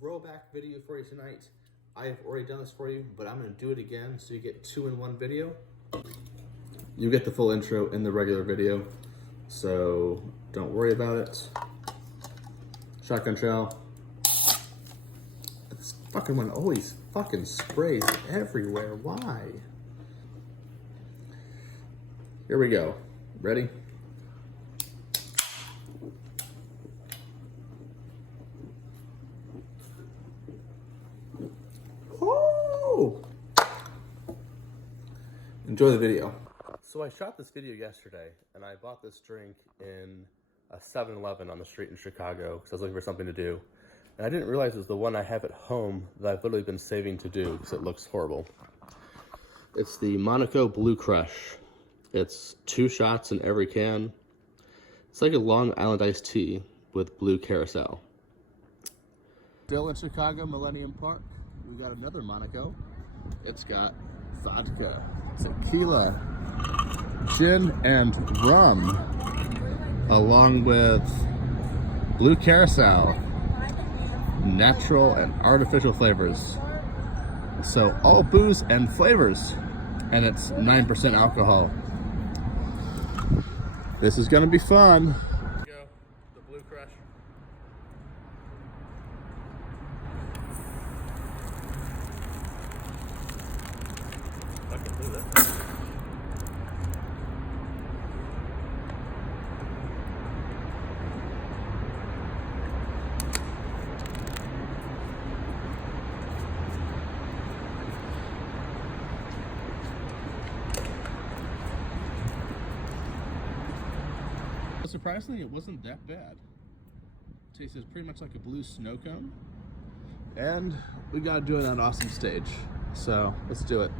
throwback video for you tonight. I have already done this for you, but I'm gonna do it again so you get 2 in 1 video. You get the full intro in the regular video, so don't worry about it. Shotgun shell. This fucking one always fucking sprays everywhere. Why? Here we go. Ready? Oh! Enjoy the video. So I shot this video yesterday, and I bought this drink in a 7-Eleven on the street in Chicago because I was looking for something to do. And I didn't realize it was the one I have at home that I've literally been saving to do because it looks horrible. It's the Monaco Blue Crush. It's 2 shots in every can. It's like a Long Island iced tea with blue carousel. Still in Chicago, Millennium Park, we got another Monaco. It's got vodka, tequila, gin, and rum, along with blue carousel, natural and artificial flavors. So all booze and flavors, and it's 9% alcohol. This is gonna be fun. Here we go, the Blue Crush. I can do that. Surprisingly, it wasn't that bad. Tastes pretty much like a blue snow cone. And we gotta do it on an awesome stage. So let's do it.